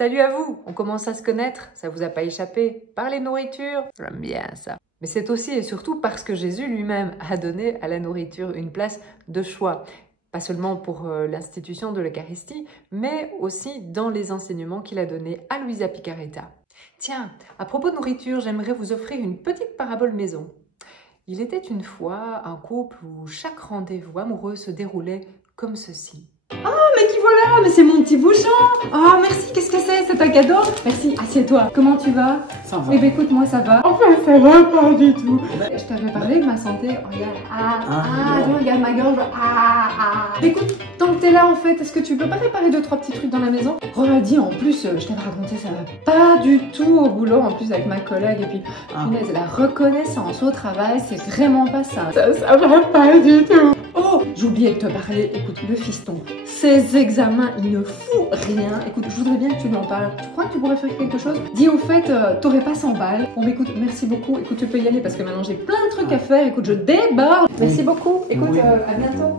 Salut à vous, on commence à se connaître, ça vous a pas échappé. Parler de nourriture, j'aime bien ça. Mais c'est aussi et surtout parce que Jésus lui-même a donné à la nourriture une place de choix. Pas seulement pour l'institution de l'Eucharistie, mais aussi dans les enseignements qu'il a donnés à Luisa Picaretta. Tiens, à propos de nourriture, j'aimerais vous offrir une petite parabole maison. Il était une fois un couple où chaque rendez-vous amoureux se déroulait comme ceci. Mais qui voilà, mais c'est mon petit bouchon. Oh merci, qu'est-ce que c'est? C'est un cadeau? Merci, assieds-toi. Comment tu vas? Ça va. Eh ben écoute, moi ça va. Enfin, ça va pas du tout. Je t'avais parlé de ma santé. Regarde, regarde ma gorge. Écoute, tant que t'es là en fait, est-ce que tu peux pas réparer 2-3 petits trucs dans la maison? Dis, en plus, je t'avais raconté, ça va pas du tout au boulot, en plus avec ma collègue, et puis, punaise, la reconnaissance au travail, c'est vraiment pas ça. Ça va pas du tout. Oh, j'ai oublié de te parler. Écoute, le fiston, ses examens, il ne fout rien. Écoute, je voudrais bien que tu m'en parles. Tu crois que tu pourrais faire quelque chose? Dis au fait, t'aurais pas 100 balles. Bon, mais écoute, merci beaucoup. Écoute, tu peux y aller parce que maintenant j'ai plein de trucs à faire. Écoute, je déborde. Merci beaucoup. Écoute, à bientôt.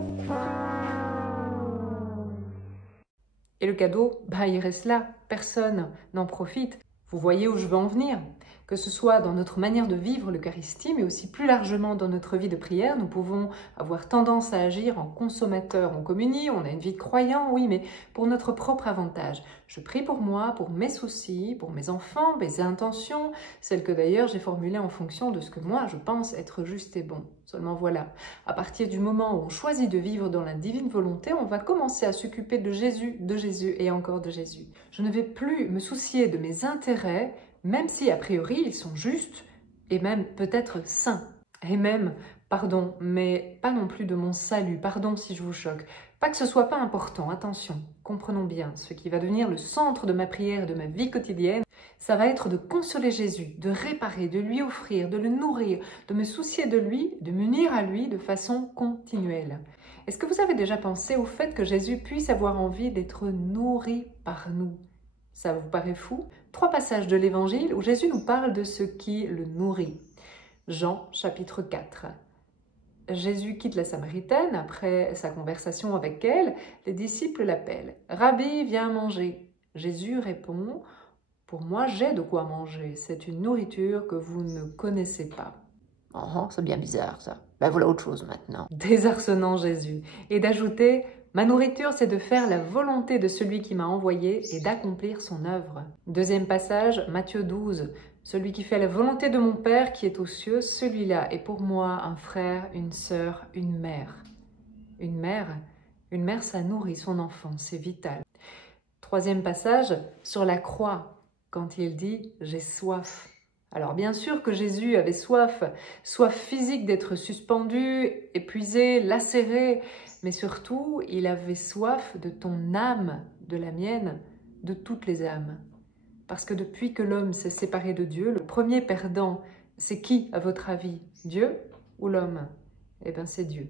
Et le cadeau, il reste là, personne n'en profite. Vous voyez où je veux en venir? Que ce soit dans notre manière de vivre l'Eucharistie, mais aussi plus largement dans notre vie de prière, nous pouvons avoir tendance à agir en consommateur. On communie, on a une vie de croyant, oui, mais pour notre propre avantage. Je prie pour moi, pour mes soucis, pour mes enfants, mes intentions, celles que d'ailleurs j'ai formulées en fonction de ce que moi je pense être juste et bon. Seulement voilà, à partir du moment où on choisit de vivre dans la divine volonté, on va commencer à s'occuper de Jésus et encore de Jésus. Je ne vais plus me soucier de mes intérêts, même si a priori ils sont justes et même peut-être sains. Et même, pardon, mais pas non plus de mon salut, pardon si je vous choque. Pas que ce soit pas important, attention, comprenons bien, ce qui va devenir le centre de ma prière et de ma vie quotidienne, ça va être de consoler Jésus, de réparer, de lui offrir, de le nourrir, de me soucier de lui, de m'unir à lui de façon continuelle. Est-ce que vous avez déjà pensé au fait que Jésus puisse avoir envie d'être nourri par nous? Ça vous paraît fou? 3 passages de l'Évangile où Jésus nous parle de ce qui le nourrit. Jean, chapitre 4. Jésus quitte la Samaritaine. Après sa conversation avec elle, les disciples l'appellent. « Rabbi, viens manger. » Jésus répond « Pour moi, j'ai de quoi manger. C'est une nourriture que vous ne connaissez pas. » Oh, c'est bien bizarre ça. Ben voilà autre chose maintenant. Désarçonnant Jésus. Et d'ajouter « Ma nourriture, c'est de faire la volonté de celui qui m'a envoyé et d'accomplir son œuvre. » Deuxième passage, Matthieu 12. « Celui qui fait la volonté de mon Père qui est aux cieux, celui-là est pour moi un frère, une sœur, une mère. » Une mère, ça nourrit son enfant, c'est vital. Troisième passage, sur la croix, quand il dit « J'ai soif ». Alors bien sûr que Jésus avait soif physique d'être suspendu, épuisé, lacéré, mais surtout, il avait soif de ton âme, de la mienne, de toutes les âmes. Parce que depuis que l'homme s'est séparé de Dieu, le premier perdant, c'est qui à votre avis? Dieu ou l'homme? Eh bien c'est Dieu.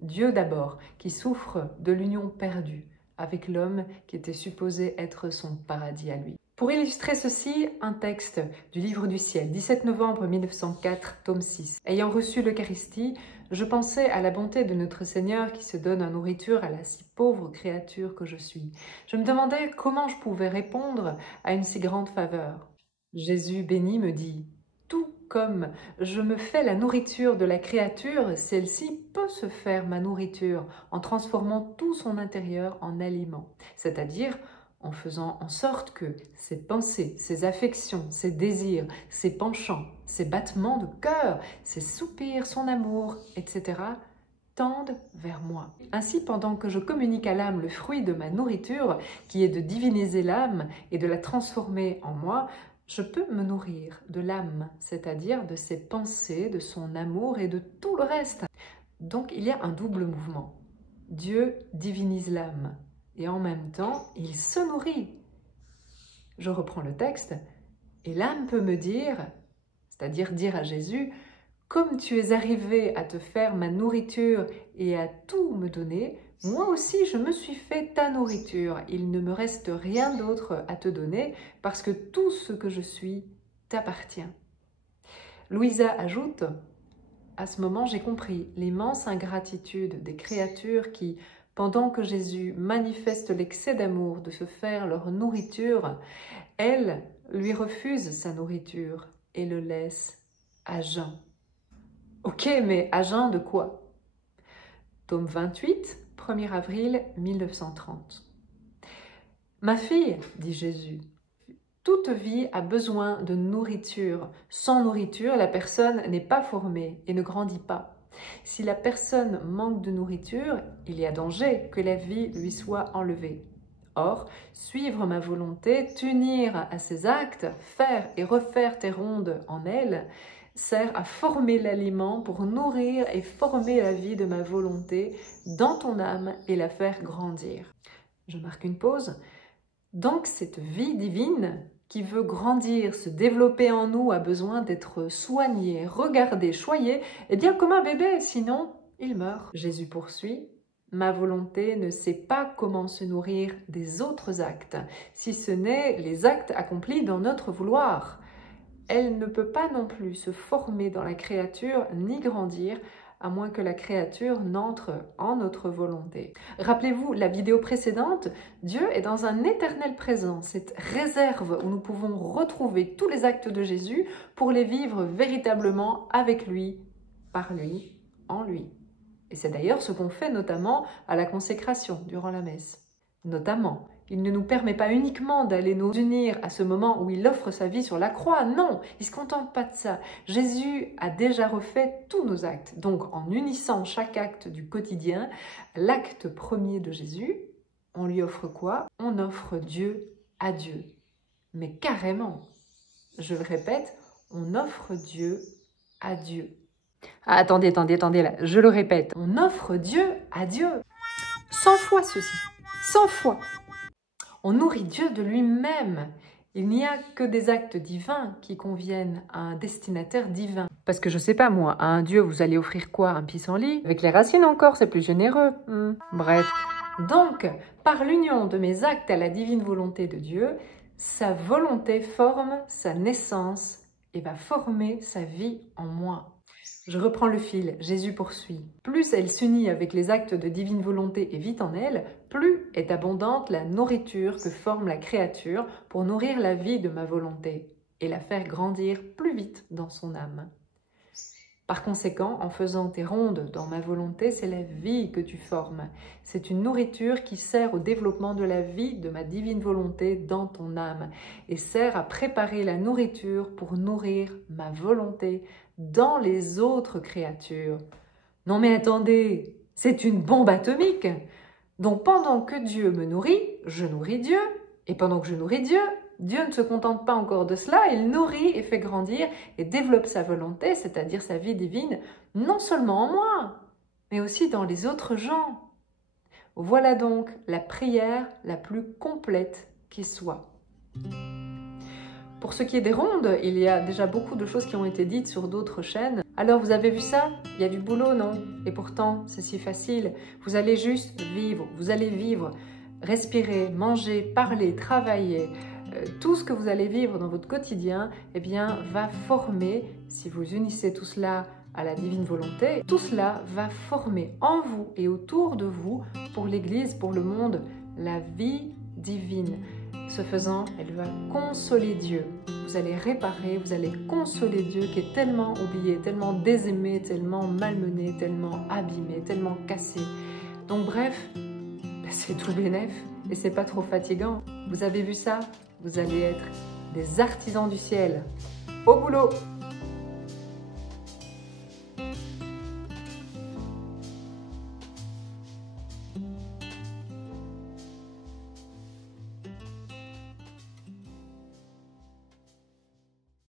Dieu d'abord, qui souffre de l'union perdue avec l'homme qui était supposé être son paradis à lui. Pour illustrer ceci, un texte du Livre du Ciel, 17 novembre 1904, tome 6. Ayant reçu l'Eucharistie, je pensais à la bonté de notre Seigneur qui se donne en nourriture à la si pauvre créature que je suis. Je me demandais comment je pouvais répondre à une si grande faveur. Jésus béni me dit « Tout comme je me fais la nourriture de la créature, celle-ci peut se faire ma nourriture en transformant tout son intérieur en aliment, c'est-à-dire en faisant en sorte que ses pensées, ses affections, ses désirs, ses penchants, ses battements de cœur, ses soupirs, son amour, etc., tendent vers moi. Ainsi, pendant que je communique à l'âme le fruit de ma nourriture, qui est de diviniser l'âme et de la transformer en moi, je peux me nourrir de l'âme, c'est-à-dire de ses pensées, de son amour et de tout le reste. Donc il y a un double mouvement. Dieu divinise l'âme. Et en même temps, il se nourrit. Je reprends le texte. Et l'âme peut me dire, c'est-à-dire dire à Jésus, « Comme tu es arrivé à te faire ma nourriture et à tout me donner, moi aussi je me suis fait ta nourriture. Il ne me reste rien d'autre à te donner parce que tout ce que je suis t'appartient. » Luisa ajoute, « À ce moment, j'ai compris l'immense ingratitude des créatures qui, pendant que Jésus manifeste l'excès d'amour de se faire leur nourriture, elles lui refusent sa nourriture et le laissent à jeun. Ok, mais à jeun de quoi? Tome 28, 1er avril 1930. Ma fille, dit Jésus, toute vie a besoin de nourriture. Sans nourriture, la personne n'est pas formée et ne grandit pas. Si la personne manque de nourriture, il y a danger que la vie lui soit enlevée. Or, suivre ma volonté, t'unir à ses actes, faire et refaire tes rondes en elle, sert à former l'aliment pour nourrir et former la vie de ma volonté dans ton âme et la faire grandir. Je marque une pause. Donc cette vie divine qui veut grandir, se développer en nous, a besoin d'être soignée, regardée, choyée, et bien comme un bébé, sinon il meurt. Jésus poursuit. Ma volonté ne sait pas comment se nourrir des autres actes, si ce n'est les actes accomplis dans notre vouloir. Elle ne peut pas non plus se former dans la créature ni grandir, à moins que la créature n'entre en notre volonté. Rappelez-vous la vidéo précédente, Dieu est dans un éternel présent, cette réserve où nous pouvons retrouver tous les actes de Jésus pour les vivre véritablement avec lui, par lui, en lui. Et c'est d'ailleurs ce qu'on fait notamment à la consécration durant la messe. Notamment, il ne nous permet pas uniquement d'aller nous unir à ce moment où il offre sa vie sur la croix, non, il ne se contente pas de ça. Jésus a déjà refait tous nos actes. Donc en unissant chaque acte du quotidien, l'acte premier de Jésus, on lui offre quoi? On offre Dieu à Dieu. Mais carrément, je le répète, on offre Dieu à Dieu. Ah, attendez là, je le répète, on offre Dieu à Dieu. 100 fois ceci, 100 fois. On nourrit Dieu de lui-même. Il n'y a que des actes divins qui conviennent à un destinataire divin. Parce que je sais pas moi, à un Dieu vous allez offrir quoi? Un pissenlit? Avec les racines encore, c'est plus généreux. Bref. Donc, par l'union de mes actes à la divine volonté de Dieu, sa volonté forme sa naissance et va former sa vie en moi. Je reprends le fil, Jésus poursuit. Plus elle s'unit avec les actes de divine volonté et vit en elle, plus est abondante la nourriture que forme la créature pour nourrir la vie de ma volonté et la faire grandir plus vite dans son âme. Par conséquent, en faisant tes rondes dans ma volonté, c'est la vie que tu formes. C'est une nourriture qui sert au développement de la vie de ma divine volonté dans ton âme et sert à préparer la nourriture pour nourrir ma volonté dans les autres créatures. Non mais attendez, c'est une bombe atomique. Donc pendant que Dieu me nourrit, je nourris Dieu. Et pendant que je nourris Dieu, Dieu ne se contente pas encore de cela, il nourrit et fait grandir et développe sa volonté, c'est-à-dire sa vie divine, non seulement en moi, mais aussi dans les autres gens. Voilà donc la prière la plus complète qui soit. Pour ce qui est des rondes, il y a déjà beaucoup de choses qui ont été dites sur d'autres chaînes. Alors vous avez vu ça? Il y a du boulot, non? Et pourtant, c'est si facile. Vous allez juste vivre, vous allez vivre, respirer, manger, parler, travailler. Tout ce que vous allez vivre dans votre quotidien, eh bien, va former, si vous unissez tout cela à la divine volonté, tout cela va former en vous et autour de vous, pour l'Église, pour le monde, la vie divine. Ce faisant, elle va consoler Dieu. Vous allez réparer, vous allez consoler Dieu qui est tellement oublié, tellement désaimé, tellement malmené, tellement abîmé, tellement cassé. Donc bref, c'est tout bénef et c'est pas trop fatigant. Vous avez vu ça? Vous allez être des artisans du ciel. Au boulot!